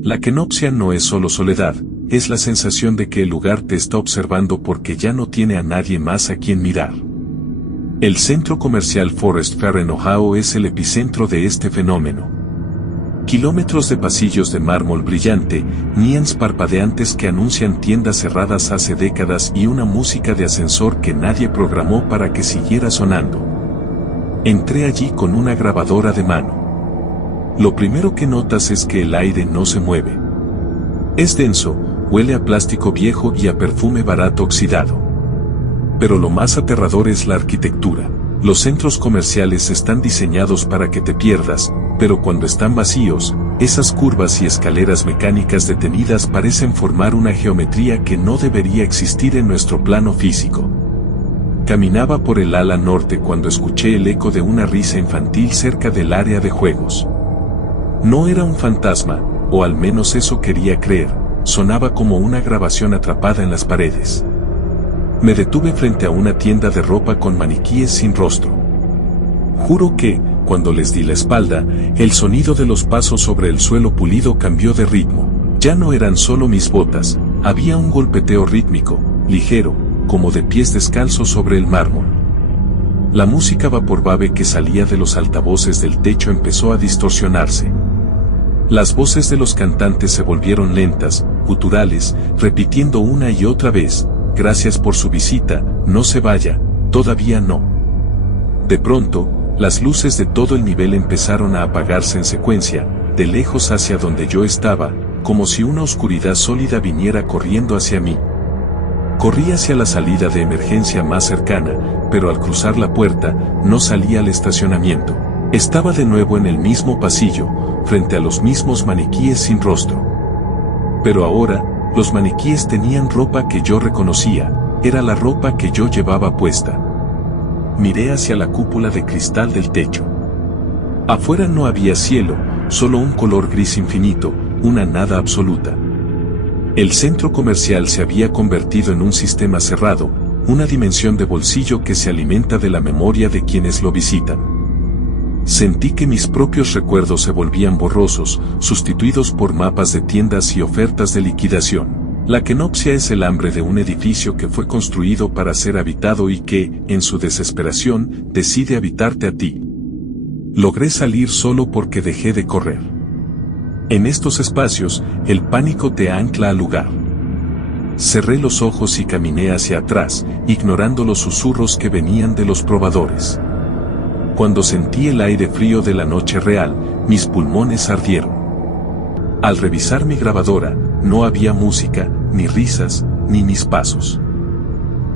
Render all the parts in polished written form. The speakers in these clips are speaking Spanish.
La kenopsia no es solo soledad, es la sensación de que el lugar te está observando porque ya no tiene a nadie más a quien mirar. El centro comercial Forest Fair en Ohio es el epicentro de este fenómeno. Kilómetros de pasillos de mármol brillante, neones parpadeantes que anuncian tiendas cerradas hace décadas y una música de ascensor que nadie programó para que siguiera sonando. Entré allí con una grabadora de mano. Lo primero que notas es que el aire no se mueve. Es denso, huele a plástico viejo y a perfume barato oxidado. Pero lo más aterrador es la arquitectura. Los centros comerciales están diseñados para que te pierdas, pero cuando están vacíos, esas curvas y escaleras mecánicas detenidas parecen formar una geometría que no debería existir en nuestro plano físico. Caminaba por el ala norte cuando escuché el eco de una risa infantil cerca del área de juegos. No era un fantasma, o al menos eso quería creer, sonaba como una grabación atrapada en las paredes. Me detuve frente a una tienda de ropa con maniquíes sin rostro. Juro que, cuando les di la espalda, el sonido de los pasos sobre el suelo pulido cambió de ritmo. Ya no eran solo mis botas, había un golpeteo rítmico, ligero, como de pies descalzos sobre el mármol. La música vaporwave que salía de los altavoces del techo empezó a distorsionarse. Las voces de los cantantes se volvieron lentas, guturales, repitiendo una y otra vez: gracias por su visita, no se vaya, todavía no. De pronto, las luces de todo el nivel empezaron a apagarse en secuencia, de lejos hacia donde yo estaba, como si una oscuridad sólida viniera corriendo hacia mí. Corrí hacia la salida de emergencia más cercana, pero al cruzar la puerta, no salí al estacionamiento. Estaba de nuevo en el mismo pasillo, frente a los mismos maniquíes sin rostro. Pero ahora, los maniquíes tenían ropa que yo reconocía, era la ropa que yo llevaba puesta. Miré hacia la cúpula de cristal del techo. Afuera no había cielo, solo un color gris infinito, una nada absoluta. El centro comercial se había convertido en un sistema cerrado, una dimensión de bolsillo que se alimenta de la memoria de quienes lo visitan. Sentí que mis propios recuerdos se volvían borrosos, sustituidos por mapas de tiendas y ofertas de liquidación. La kenopsia es el hambre de un edificio que fue construido para ser habitado y que, en su desesperación, decide habitarte a ti. Logré salir solo porque dejé de correr. En estos espacios, el pánico te ancla al lugar. Cerré los ojos y caminé hacia atrás, ignorando los susurros que venían de los probadores. Cuando sentí el aire frío de la noche real, mis pulmones ardieron. Al revisar mi grabadora, no había música, ni risas, ni mis pasos.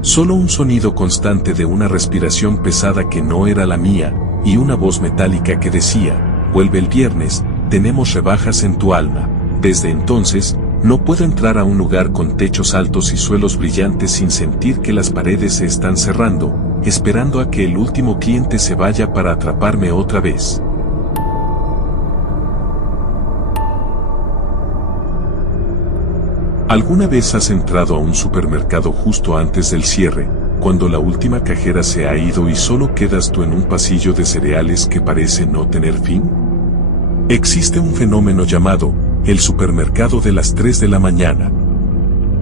Solo un sonido constante de una respiración pesada que no era la mía, y una voz metálica que decía: vuelve el viernes, tenemos rebajas en tu alma. Desde entonces, no puedo entrar a un lugar con techos altos y suelos brillantes sin sentir que las paredes se están cerrando, esperando a que el último cliente se vaya para atraparme otra vez. ¿Alguna vez has entrado a un supermercado justo antes del cierre, cuando la última cajera se ha ido y solo quedas tú en un pasillo de cereales que parece no tener fin? Existe un fenómeno llamado el supermercado de las 3 de la mañana.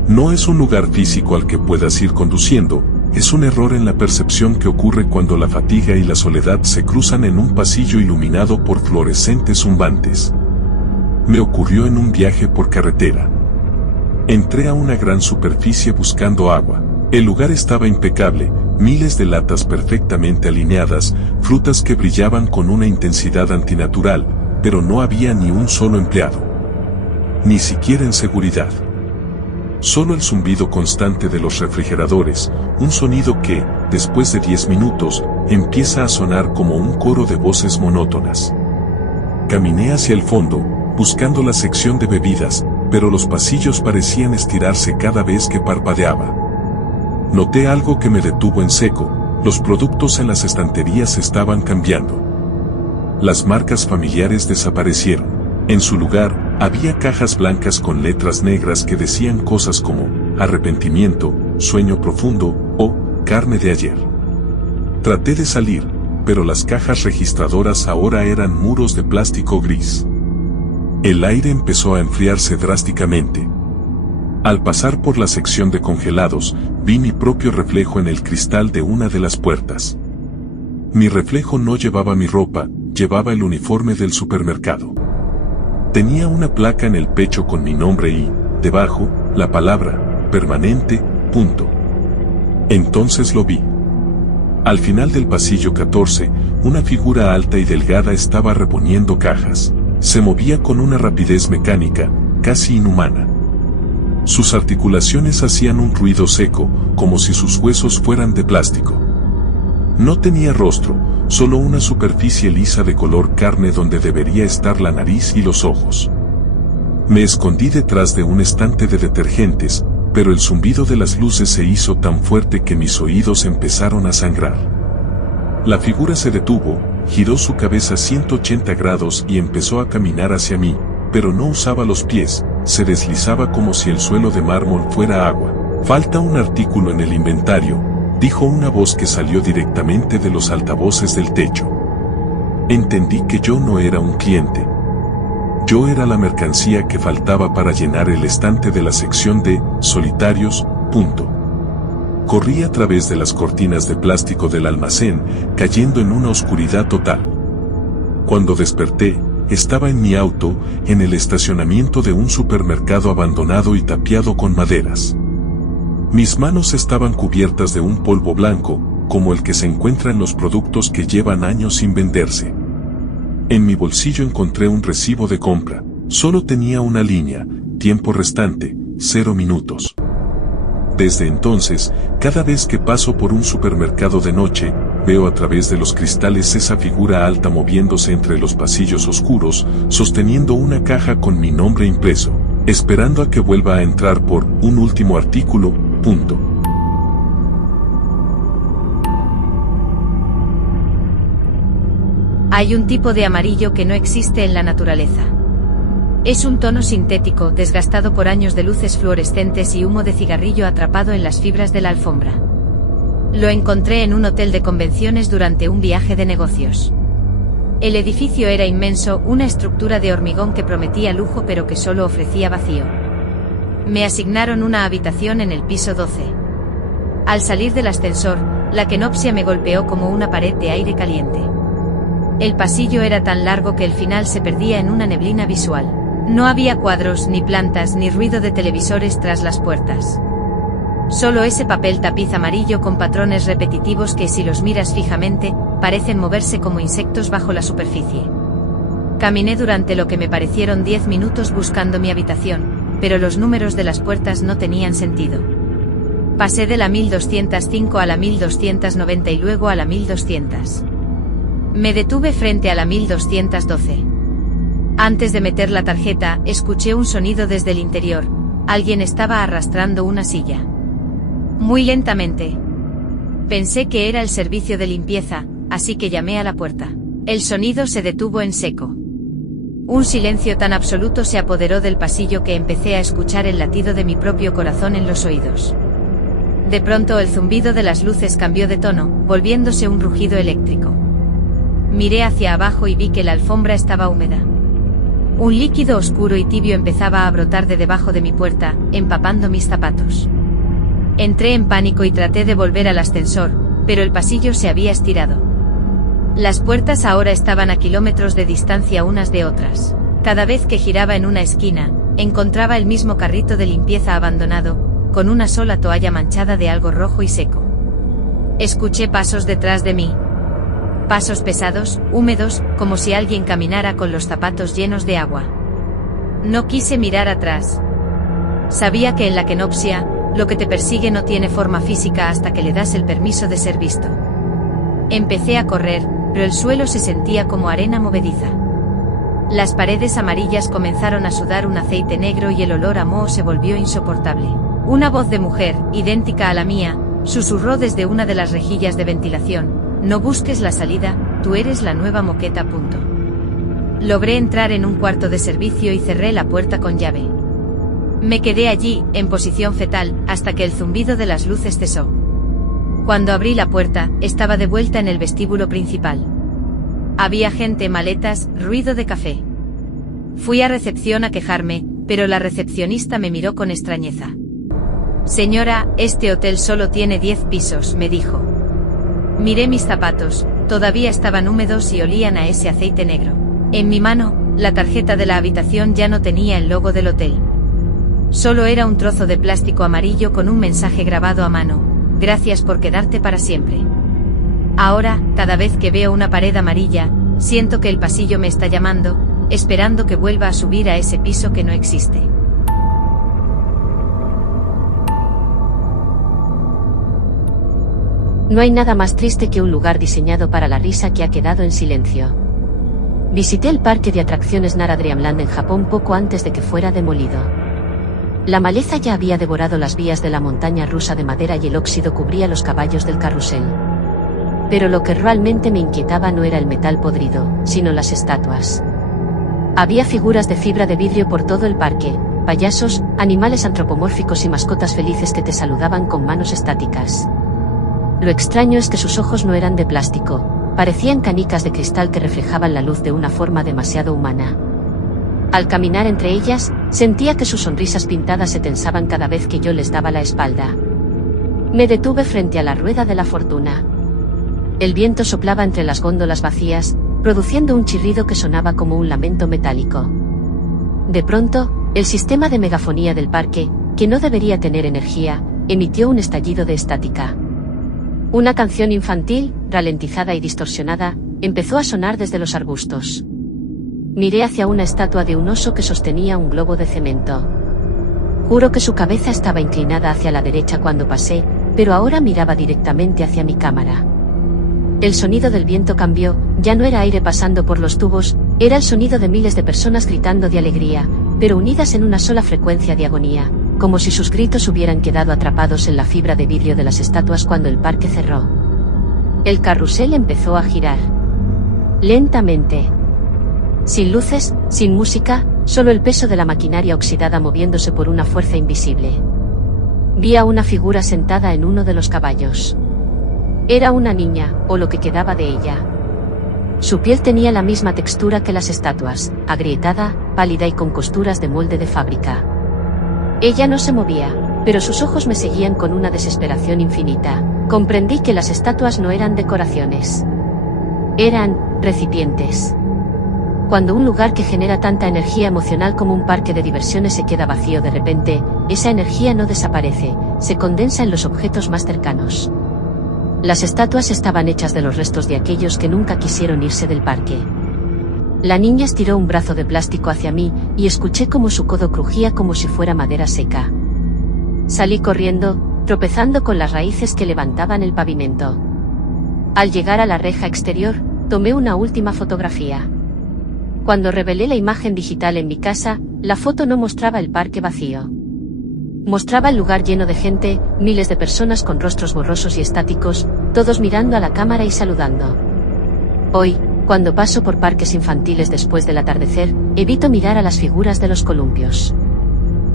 No es un lugar físico al que puedas ir conduciendo, es un error en la percepción que ocurre cuando la fatiga y la soledad se cruzan en un pasillo iluminado por fluorescentes zumbantes. Me ocurrió en un viaje por carretera. Entré a una gran superficie buscando agua. El lugar estaba impecable, miles de latas perfectamente alineadas, frutas que brillaban con una intensidad antinatural, pero no había ni un solo empleado. Ni siquiera en seguridad. Solo el zumbido constante de los refrigeradores, un sonido que, después de 10 minutos, empieza a sonar como un coro de voces monótonas. Caminé hacia el fondo, buscando la sección de bebidas, pero los pasillos parecían estirarse cada vez que parpadeaba. Noté algo que me detuvo en seco: los productos en las estanterías estaban cambiando. Las marcas familiares desaparecieron. En su lugar, había cajas blancas con letras negras que decían cosas como arrepentimiento, sueño profundo o carne de ayer. Traté de salir, pero las cajas registradoras ahora eran muros de plástico gris. El aire empezó a enfriarse drásticamente. Al pasar por la sección de congelados, vi mi propio reflejo en el cristal de una de las puertas. Mi reflejo no llevaba mi ropa, llevaba el uniforme del supermercado. Tenía una placa en el pecho con mi nombre y, debajo, la palabra, permanente, punto. Entonces lo vi. Al final del pasillo 14, una figura alta y delgada estaba reponiendo cajas. Se movía con una rapidez mecánica, casi inhumana. Sus articulaciones hacían un ruido seco, como si sus huesos fueran de plástico. No tenía rostro, solo una superficie lisa de color carne donde debería estar la nariz y los ojos. Me escondí detrás de un estante de detergentes, pero el zumbido de las luces se hizo tan fuerte que mis oídos empezaron a sangrar. La figura se detuvo, giró su cabeza 180 grados y empezó a caminar hacia mí, pero no usaba los pies, se deslizaba como si el suelo de mármol fuera agua. Falta un artículo en el inventario, dijo una voz que salió directamente de los altavoces del techo. Entendí que yo no era un cliente. Yo era la mercancía que faltaba para llenar el estante de la sección de solitarios, punto. Corrí a través de las cortinas de plástico del almacén, cayendo en una oscuridad total. Cuando desperté, estaba en mi auto, en el estacionamiento de un supermercado abandonado y tapiado con maderas. Mis manos estaban cubiertas de un polvo blanco, como el que se encuentra en los productos que llevan años sin venderse. En mi bolsillo encontré un recibo de compra. Solo tenía una línea, tiempo restante, 0 minutos. Desde entonces, cada vez que paso por un supermercado de noche, veo a través de los cristales esa figura alta moviéndose entre los pasillos oscuros, sosteniendo una caja con mi nombre impreso, esperando a que vuelva a entrar por un último artículo, punto. Hay un tipo de amarillo que no existe en la naturaleza. Es un tono sintético, desgastado por años de luces fluorescentes y humo de cigarrillo atrapado en las fibras de la alfombra. Lo encontré en un hotel de convenciones durante un viaje de negocios. El edificio era inmenso, una estructura de hormigón que prometía lujo pero que solo ofrecía vacío. Me asignaron una habitación en el piso 12. Al salir del ascensor, la kenopsia me golpeó como una pared de aire caliente. El pasillo era tan largo que el final se perdía en una neblina visual. No había cuadros, ni plantas, ni ruido de televisores tras las puertas. Solo ese papel tapiz amarillo con patrones repetitivos que, si los miras fijamente, parecen moverse como insectos bajo la superficie. Caminé durante lo que me parecieron 10 minutos buscando mi habitación, pero los números de las puertas no tenían sentido. Pasé de la 1205 a la 1290 y luego a la 1200. Me detuve frente a la 1212. Antes de meter la tarjeta, escuché un sonido desde el interior. Alguien estaba arrastrando una silla. Muy lentamente. Pensé que era el servicio de limpieza, así que llamé a la puerta. El sonido se detuvo en seco. Un silencio tan absoluto se apoderó del pasillo que empecé a escuchar el latido de mi propio corazón en los oídos. De pronto el zumbido de las luces cambió de tono, volviéndose un rugido eléctrico. Miré hacia abajo y vi que la alfombra estaba húmeda. Un líquido oscuro y tibio empezaba a brotar de debajo de mi puerta, empapando mis zapatos. Entré en pánico y traté de volver al ascensor, pero el pasillo se había estirado. Las puertas ahora estaban a kilómetros de distancia unas de otras. Cada vez que giraba en una esquina, encontraba el mismo carrito de limpieza abandonado, con una sola toalla manchada de algo rojo y seco. Escuché pasos detrás de mí. Pasos pesados, húmedos, como si alguien caminara con los zapatos llenos de agua. No quise mirar atrás. Sabía que en la kenopsia, lo que te persigue no tiene forma física hasta que le das el permiso de ser visto. Empecé a correr, pero el suelo se sentía como arena movediza. Las paredes amarillas comenzaron a sudar un aceite negro y el olor a moho se volvió insoportable. Una voz de mujer, idéntica a la mía, susurró desde una de las rejillas de ventilación: no busques la salida, tú eres la nueva moqueta. Punto. Logré entrar en un cuarto de servicio y cerré la puerta con llave. Me quedé allí, en posición fetal, hasta que el zumbido de las luces cesó. Cuando abrí la puerta, estaba de vuelta en el vestíbulo principal. Había gente, maletas, ruido de café. Fui a recepción a quejarme, pero la recepcionista me miró con extrañeza. Señora, este hotel solo tiene 10 pisos, me dijo. Miré mis zapatos, todavía estaban húmedos y olían a ese aceite negro. En mi mano, la tarjeta de la habitación ya no tenía el logo del hotel. Solo era un trozo de plástico amarillo con un mensaje grabado a mano: gracias por quedarte para siempre. Ahora, cada vez que veo una pared amarilla, siento que el pasillo me está llamando, esperando que vuelva a subir a ese piso que no existe. No hay nada más triste que un lugar diseñado para la risa que ha quedado en silencio. Visité el parque de atracciones Nara Dreamland en Japón poco antes de que fuera demolido. La maleza ya había devorado las vías de la montaña rusa de madera y el óxido cubría los caballos del carrusel. Pero lo que realmente me inquietaba no era el metal podrido, sino las estatuas. Había figuras de fibra de vidrio por todo el parque, payasos, animales antropomórficos y mascotas felices que te saludaban con manos estáticas. Lo extraño es que sus ojos no eran de plástico, parecían canicas de cristal que reflejaban la luz de una forma demasiado humana. Al caminar entre ellas, sentía que sus sonrisas pintadas se tensaban cada vez que yo les daba la espalda. Me detuve frente a la rueda de la fortuna. El viento soplaba entre las góndolas vacías, produciendo un chirrido que sonaba como un lamento metálico. De pronto, el sistema de megafonía del parque, que no debería tener energía, emitió un estallido de estática. Una canción infantil, ralentizada y distorsionada, empezó a sonar desde los arbustos. Miré hacia una estatua de un oso que sostenía un globo de cemento. Juro que su cabeza estaba inclinada hacia la derecha cuando pasé, pero ahora miraba directamente hacia mi cámara. El sonido del viento cambió, ya no era aire pasando por los tubos, era el sonido de miles de personas gritando de alegría, pero unidas en una sola frecuencia de agonía, como si sus gritos hubieran quedado atrapados en la fibra de vidrio de las estatuas cuando el parque cerró. El carrusel empezó a girar. Lentamente. Sin luces, sin música, solo el peso de la maquinaria oxidada moviéndose por una fuerza invisible. Vi a una figura sentada en uno de los caballos. Era una niña, o lo que quedaba de ella. Su piel tenía la misma textura que las estatuas, agrietada, pálida y con costuras de molde de fábrica. Ella no se movía, pero sus ojos me seguían con una desesperación infinita. Comprendí que las estatuas no eran decoraciones. Eran recipientes. Cuando un lugar que genera tanta energía emocional como un parque de diversiones se queda vacío de repente, esa energía no desaparece, se condensa en los objetos más cercanos. Las estatuas estaban hechas de los restos de aquellos que nunca quisieron irse del parque. La niña estiró un brazo de plástico hacia mí, y escuché cómo su codo crujía como si fuera madera seca. Salí corriendo, tropezando con las raíces que levantaban el pavimento. Al llegar a la reja exterior, tomé una última fotografía. Cuando revelé la imagen digital en mi casa, la foto no mostraba el parque vacío. Mostraba el lugar lleno de gente, miles de personas con rostros borrosos y estáticos, todos mirando a la cámara y saludando. Hoy, cuando paso por parques infantiles después del atardecer, evito mirar a las figuras de los columpios.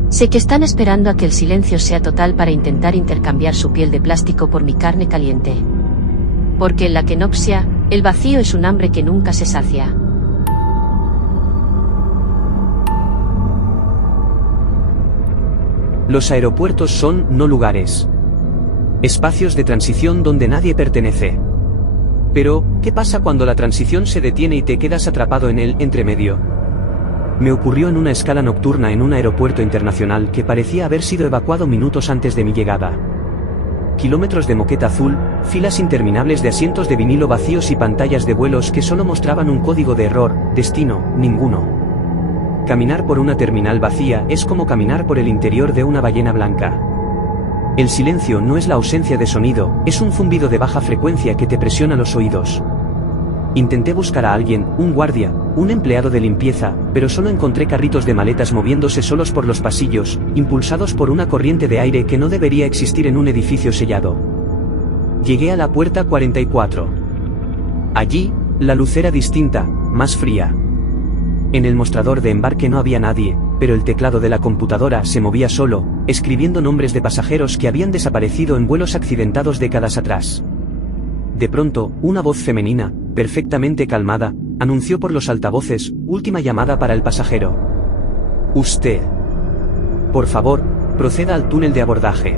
Sé que están esperando a que el silencio sea total para intentar intercambiar su piel de plástico por mi carne caliente. Porque en la kenopsia, el vacío es un hambre que nunca se sacia. Los aeropuertos son no lugares. Espacios de transición donde nadie pertenece. Pero, ¿qué pasa cuando la transición se detiene y te quedas atrapado en el entremedio? Me ocurrió en una escala nocturna en un aeropuerto internacional que parecía haber sido evacuado minutos antes de mi llegada. Kilómetros de moqueta azul, filas interminables de asientos de vinilo vacíos y pantallas de vuelos que solo mostraban un código de error, destino, ninguno. Caminar por una terminal vacía es como caminar por el interior de una ballena blanca. El silencio no es la ausencia de sonido, es un zumbido de baja frecuencia que te presiona los oídos. Intenté buscar a alguien, un guardia, un empleado de limpieza, pero solo encontré carritos de maletas moviéndose solos por los pasillos, impulsados por una corriente de aire que no debería existir en un edificio sellado. Llegué a la puerta 44. Allí, la luz era distinta, más fría. En el mostrador de embarque no había nadie, pero el teclado de la computadora se movía solo, escribiendo nombres de pasajeros que habían desaparecido en vuelos accidentados décadas atrás. De pronto, una voz femenina, perfectamente calmada, anunció por los altavoces, última llamada para el pasajero. Usted. Por favor, proceda al túnel de abordaje.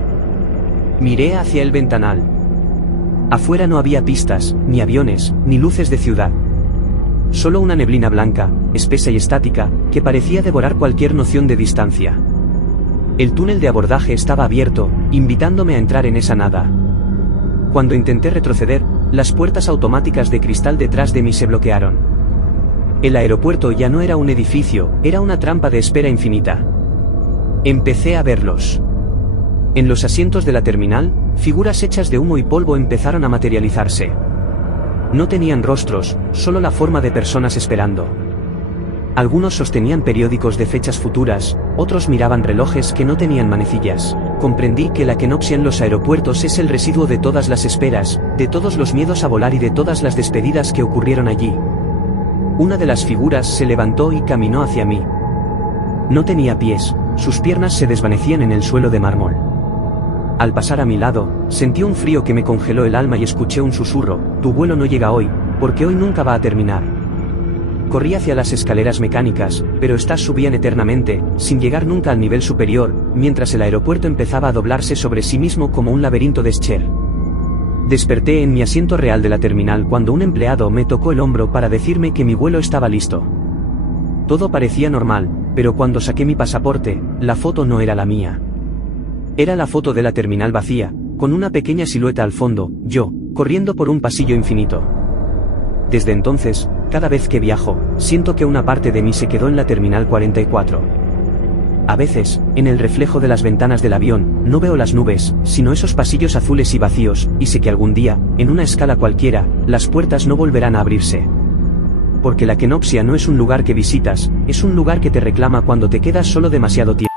Miré hacia el ventanal. Afuera no había pistas, ni aviones, ni luces de ciudad. Solo una neblina blanca, espesa y estática, que parecía devorar cualquier noción de distancia. El túnel de abordaje estaba abierto, invitándome a entrar en esa nada. Cuando intenté retroceder, las puertas automáticas de cristal detrás de mí se bloquearon. El aeropuerto ya no era un edificio, era una trampa de espera infinita. Empecé a verlos. En los asientos de la terminal, figuras hechas de humo y polvo empezaron a materializarse. No tenían rostros, solo la forma de personas esperando. Algunos sostenían periódicos de fechas futuras, otros miraban relojes que no tenían manecillas. Comprendí que la kenopsia en los aeropuertos es el residuo de todas las esperas, de todos los miedos a volar y de todas las despedidas que ocurrieron allí. Una de las figuras se levantó y caminó hacia mí. No tenía pies, sus piernas se desvanecían en el suelo de mármol. Al pasar a mi lado, sentí un frío que me congeló el alma y escuché un susurro: tu vuelo no llega hoy, porque hoy nunca va a terminar. Corrí hacia las escaleras mecánicas, pero estas subían eternamente, sin llegar nunca al nivel superior, mientras el aeropuerto empezaba a doblarse sobre sí mismo como un laberinto de Escher. Desperté en mi asiento real de la terminal cuando un empleado me tocó el hombro para decirme que mi vuelo estaba listo. Todo parecía normal, pero cuando saqué mi pasaporte, la foto no era la mía. Era la foto de la terminal vacía, con una pequeña silueta al fondo, yo, corriendo por un pasillo infinito. Desde entonces, cada vez que viajo, siento que una parte de mí se quedó en la terminal 44. A veces, en el reflejo de las ventanas del avión, no veo las nubes, sino esos pasillos azules y vacíos, y sé que algún día, en una escala cualquiera, las puertas no volverán a abrirse. Porque la kenopsia no es un lugar que visitas, es un lugar que te reclama cuando te quedas solo demasiado tiempo.